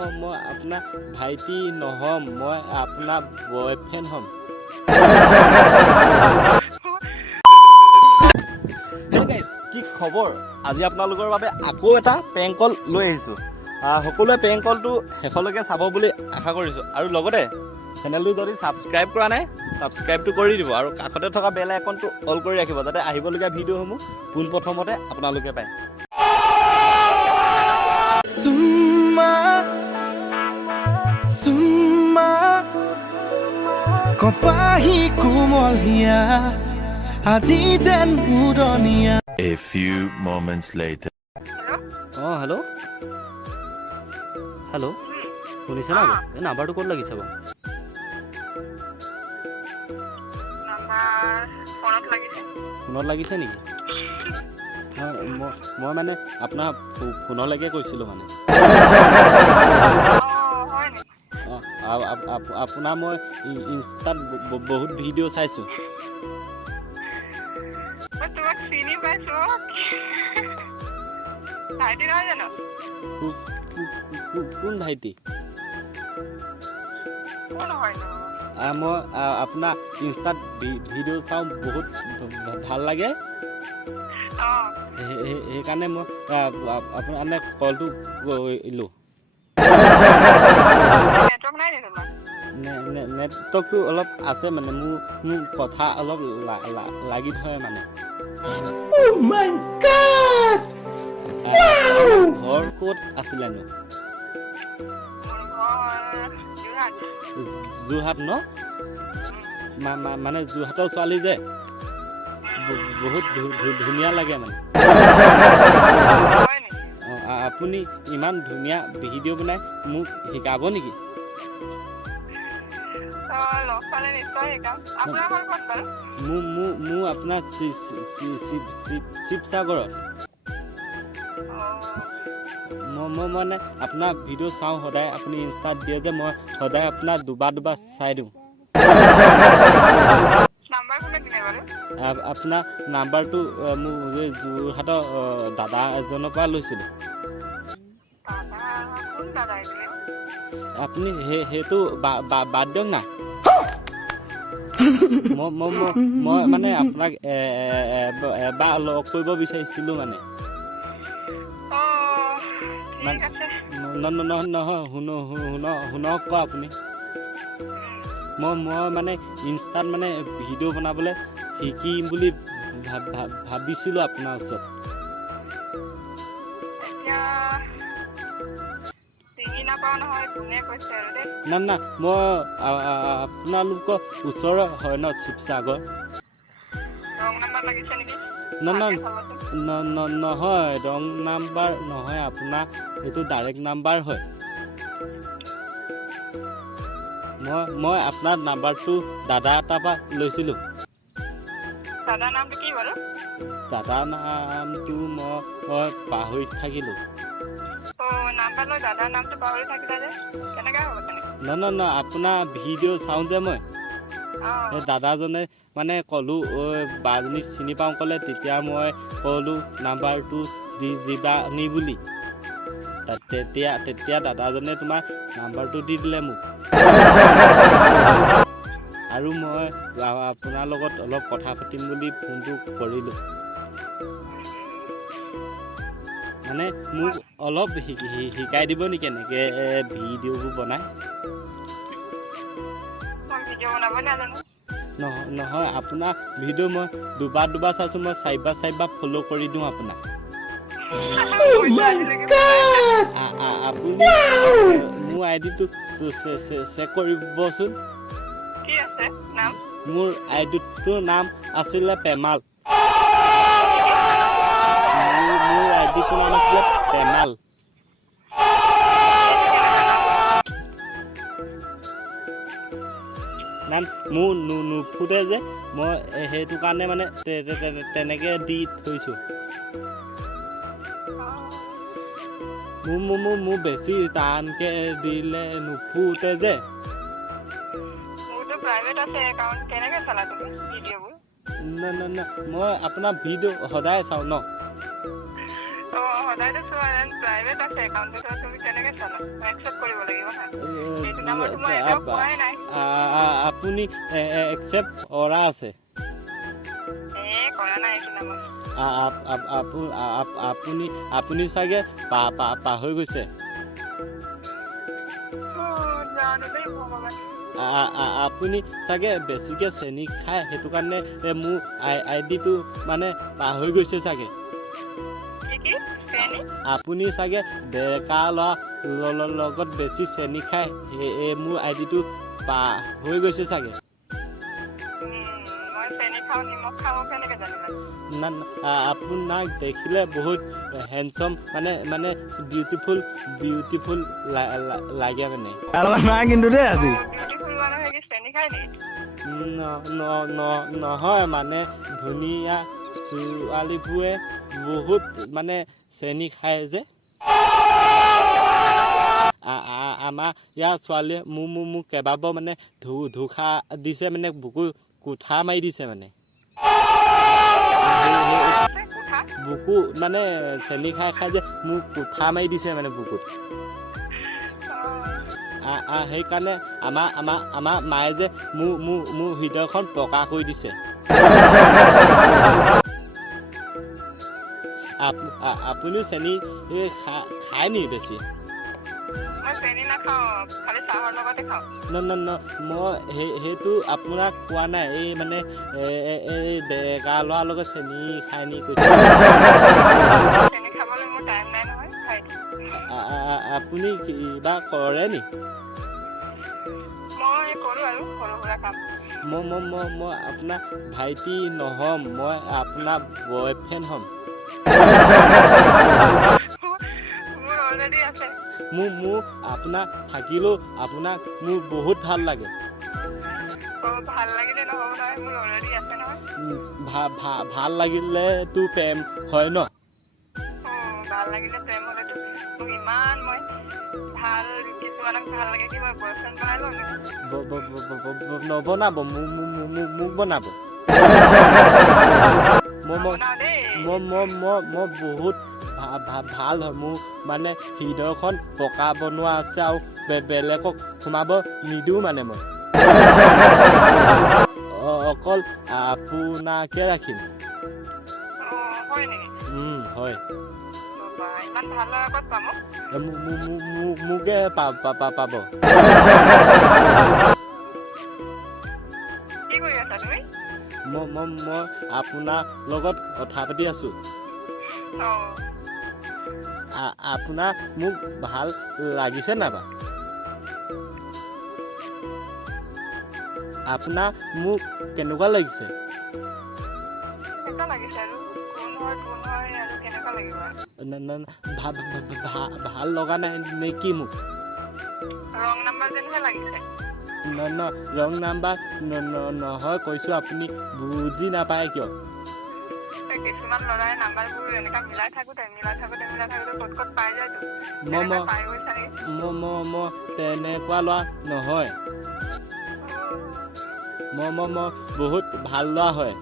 মই আপোনাৰ ভাইটি নহ'ম, মই আপোনাৰ বয়ফ্ৰেণ্ড হ'ম। Hey guys, কি খবৰ? আজি আপোনালোকৰ বাবে আকৌ এটা প্ৰেংক কল লৈ আহিছোঁ। সকলোৱে প্ৰেংক কলটো শেষলৈকে চাব বুলি আশা কৰিছোঁ। আৰু লগতে চেনেলটো যদি ছাবস্ক্ৰাইব কৰা নাই, ছাবস্ক্ৰাইবটো কৰি দিব আৰু কাষতে থকা বেল আইকনটো অল কৰি ৰাখিব, যাতে আহিবলগীয়া ভিডিঅ'সমূহ পোনপ্ৰথমতে আপোনালোকে পায়। Kopahi kumolia আজি যেন মুৰনিয়া। A few moments later. Hello' hello' শুনিছে না? এই নাম্বাৰটো ক'ত লাগিছে বাৰু? ফোনত লাগিছে নেকি? মই মানে আপোনাৰ ফোনলৈকে কৈছিলোঁ মানে। আপোনাৰ মই ইনষ্টাত বহুত ভিডিঅ' চাইছোঁ। কোন ভাইটি? মই আপোনাৰ ইনষ্টাত ভিডিঅ' চাওঁ, বহুত ভাল লাগে। সেইকাৰণে মই আপোনাৰ কলটো কৰিলোঁ। নেটৱৰ্কটো অলপ আছে মানে, মোৰ কথা অলপ লাগি ধৰে মানে। ঘৰ ক'ত আছিলেনো? যোৰহাট ন? মানে যোৰহাটৰ ছোৱালী যে বহুত ধুনীয়া লাগে মানে। আপুনি ইমান ধুনীয়া ভিডিঅ' বনাই, মোক শিকাব নেকি? মোৰ আপোনাৰ শিৱসাগৰত। মই মানে আপোনাৰ ভিডিঅ' চাওঁ সদায়, আপুনি ইনষ্টাত দিয়ে যে, মই সদায় আপোনাৰ দুবাৰ চাই দিওঁ। আপোনাৰ নাম্বাৰটো মোৰ যোৰহাটৰ দাদা এজনৰ পৰা লৈছিলোঁ। আপুনি সেইটো বাদ দিয়ক না। মই মানে আপোনাক এবাৰ লগ কৰিব বিচাৰিছিলোঁ মানে। নহয় শুনক আকৌ আপুনি। মই মানে ইনষ্টাত মানে ভিডিঅ' বনাবলৈ শিকিম বুলি ভাবিছিলোঁ আপোনাৰ ওচৰত। না মই আপোনালোকৰ ওচৰৰ হয় ন, শিৱসাগৰ? নহয়, ৰং নাম্বাৰ নহয়, আপোনাৰ এইটো ডাইৰেক্ট নাম্বাৰ হয়। মই আপোনাৰ নাম্বাৰটো দাদা এটাৰ পৰা লৈছিলোঁ। দাদাৰ নামটো মই পাহৰি থাকিলোঁ। নহয়, আপোনাৰ ভিডিঅ' চাওঁ যে মই, সেই দাদাজনে মানে ক'লোঁ বাজনী চিনি পাওঁ ক'লে, তেতিয়া মই ক'লোঁ নাম্বাৰটো দি দিবা নি বুলি। তেতিয়া দাদাজনে তোমাৰ নাম্বাৰটো দি দিলে মোক। আৰু মই আপোনাৰ লগত অলপ কথা পাতিম বুলি ফোনটো কৰিলোঁ। মানে মোক অলপ শিকাই দিব নেকি কেনেকৈ ভিডিঅ'বোৰ বনাই? নহয়, আপোনাৰ ভিডিঅ' মই দুবাৰ চাইছোঁ, মই চাৰিবাৰ ফ'ল' কৰি দিওঁ আপোনাক। আপুনি মোৰ আইডিটো চেক কৰিবচোন। মোৰ আইডিটোৰ নাম আছিলে পেমাল। মোৰ আইডিটোৰ নাম আছিলে পেমাল। নাম মোৰ নুফুটে যে, মই সেইটো কাৰণে মানে তেনেকৈ দি থৈছোঁ। মোৰ বেছি টানকৈ দিলে নুফুটে যে। মই আপোনাৰ ভিডিঅ' সদায় চাওঁ ন। সদায়তো চোৱা প্ৰাইভেট আছে একাউণ্টটো তুমি কেনেকৈ চালা একচেপ্ট কৰিব লাগিব না এইটো নাম্বাৰটো মই এতিয়াও পোৱাই নাই আপুনি একচেপ্ট কৰা আছে কৰা নাই এইটো নাম্বাৰ আপুনি চাগে পাহৰি গৈছে জানো দেই ভগৱান আপুনি চাগে বেছিকৈ চেনি খায় সেইটো কাৰণে মোৰ আইডিটো মানে পাহৰি গৈছে চাগে আপুনি চাগে ডেকা ল'ৰা লগত বেছি চেনি খায় মোৰ আইডিটো পাহৰি গৈছে চাগে মই চেনি খাওঁ নিমখ খাওঁ কেনেকৈ জানিবা না আপোনাক দেখিলে বহুত হেণ্ডচম মানে বিউটিফুল লাগে মানে নাই কিন্তু দেই আজি বিউটিফুল মানুহে কি চেনি খায় নেকি নহয় মানে ধুনীয়া ছোৱালীবোৰে বহুত মানে চেনি খায় যে আমাৰ ইয়াৰ ছোৱালীয়ে মোক কেইবাবাৰো মানে ধোখা দিছে মানে বুকু কোঠা মাৰি দিছে মানে বুকু মানে চেনি খাই যে মোক কোঠা মাৰি দিছে মানে বুকুত সেইকাৰণে আমাৰ মায়ে যে মোৰ হৃদয়খন পকা কৰি দিছে আপুনি চেনি খায় নি বেছি মই সেইটো আপোনাক কোৱা নাই এই মানে এই ডেকা ল'ৰাৰ লগত চেনি খাই নি কৈছে আপুনি কিবা কৰে নি মই আপোনাৰ ভাইটি নহ'ম মই আপোনাৰ বয়ফ্ৰেণ্ড হ'ম মোৰ আপোনাক থাকিলেও আপোনাক মোৰ বহুত ভাল লাগে ভাল লাগিলেতো প্ৰেম হয় ন ভাল লাগিলে প্ৰেম হ'লেতো মোক ইমান মই ভাল কিছুমানক ভাল লাগে কি মই বয়ফ্ৰেণ্ড বনাই লওঁ নবনাব মোক বনাব মই বহুত ভাল হয় মোৰ মানে হৃদয়খন পকা বনোৱা আছে আৰু বেলেগক সোমাব নিদিওঁ মানে মই অকল আপোনাকে ৰাখিম হয় মোকে পাব মই আপোনাৰ লগত কথা পাতি আছো আপোনাৰ মোক ভাল লাগিছে নাবা আপোনাৰ মোক কেনেকুৱা লাগিছে ভাল লগা নাই নেকি মোক ৰং নাম্বাৰ নহয় কৈছো আপুনি বুজি নাপায় কিয় কিছুমান ল'ৰাই নাম্বাৰবোৰ এনেকা মিলাই থাকোঁতে ক'ত পাই যায়তো মই তেনেকুৱা ল'ৰা নহয় মই বহুত ভাল ল'ৰা হয়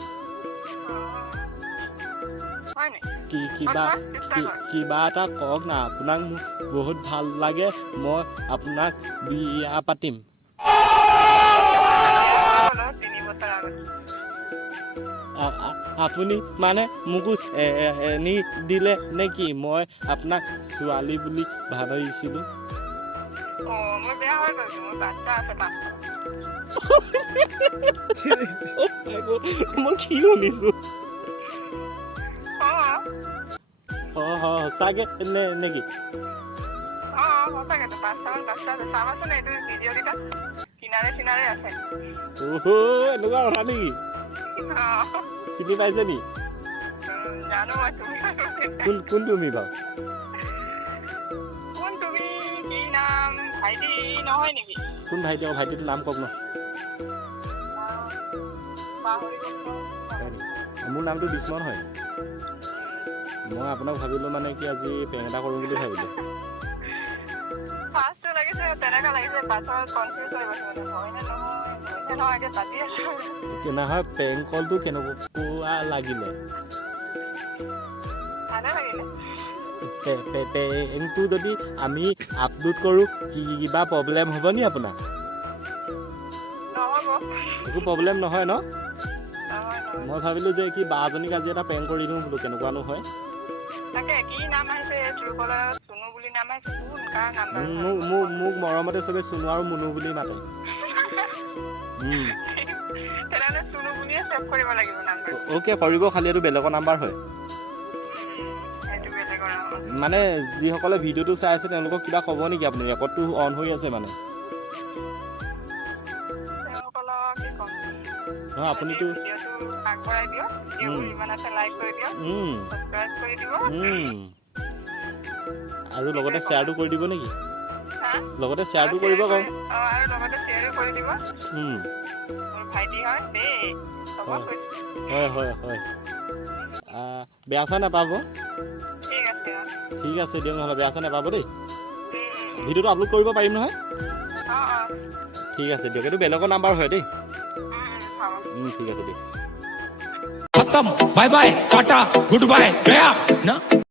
কিবা এটা কওক না আপোনাক মোক বহুত ভাল লাগে মই আপোনাক বিয়া পাতিম আপুনি মানে মোকো এনি দিলে নেকি মই আপোনাক ছোৱালী বুলি ভাবিছিলোঁ মই কি শুনিছো সঁচাকে নেকি এনেকুৱা কথা নেকি চিনি পাইছে নি কোন তুমি বাৰু কোন ভাইটি আকৌ ভাইটিটোৰ নাম কওক ন মোৰ নামটো বিস্ময় হয় মই আপোনাক ভাবিলোঁ মানে কি আজি পেং এটা কৰোঁ বুলি ভাবিলোঁ নহয় পেং কলটো কেনেকুৱা লাগিলে পেংটো যদি আমি আপলোড কৰোঁ কিবা প্ৰব্লেম হ'ব নি আপোনাৰ? নহ'ব একো প্ৰব্লেম নহয় ন? নহয় নহয় মই ভাবিলোঁ যে কি বাজনীক আজি এটা পেং কৰি দিওঁ বোলো, কেনেকুৱানো হয়। তাকে কি নাম আহিছে ট্ৰুকলাৰ চুনু বুলি নাম আহিছে কোন কাৰ নাম্বাৰ মোক মৰমতে চবে চুনু আৰু মুনু বুলি মাতে। তেনেহ'লে চুনু বুলিয়ে ছেভ কৰিব লাগিব নাম্বাৰ অ'কে কৰিব, খালি এইটো বেলেগৰ নাম্বাৰ হয়। সেইটো বেলেগৰ মানে যিসকলে ভিডিঅ'টো চাই আছে তেওঁলোকক কিবা ক'ব নেকি আপুনি? ৰেকৰ্ডটো অন হৈ আছে মানে। তেওঁসকলক কি ক'ম নহয় আপুনিতো ভিডিঅ'টো আগবঢ়াই দিয়ক ভিডিঅ'বোৰ ইমান আছে লাইক কৰি দিয়ক ছাবস্ক্ৰাইব কৰি দিব আৰু লগতে শ্বেয়াৰটো কৰি দিব নেকি? হা লগতে শ্বেয়াৰটো কৰিব কওঁ। আৰু লগতে শ্বেয়াৰো কৰি দিব মোৰ ভাইটি হয় দেই চবক কৈছোঁ হয় হয় হয় বেয়া চেয়া নাপাব। ঠিক আছে ঠিক আছে দিয়ক, নহ'লে বেয়া চেয়া নাপাব দেই। ভিডিঅ'টো আপলোড কৰিব পাৰিম নহয়? অঁ ঠিক আছে দিয়ক, এইটো বেলেগৰ নাম্বাৰ হয় দেই। হ'ব ঠিক আছে দিয়ক। खत्म bye bye tata goodbye गया ना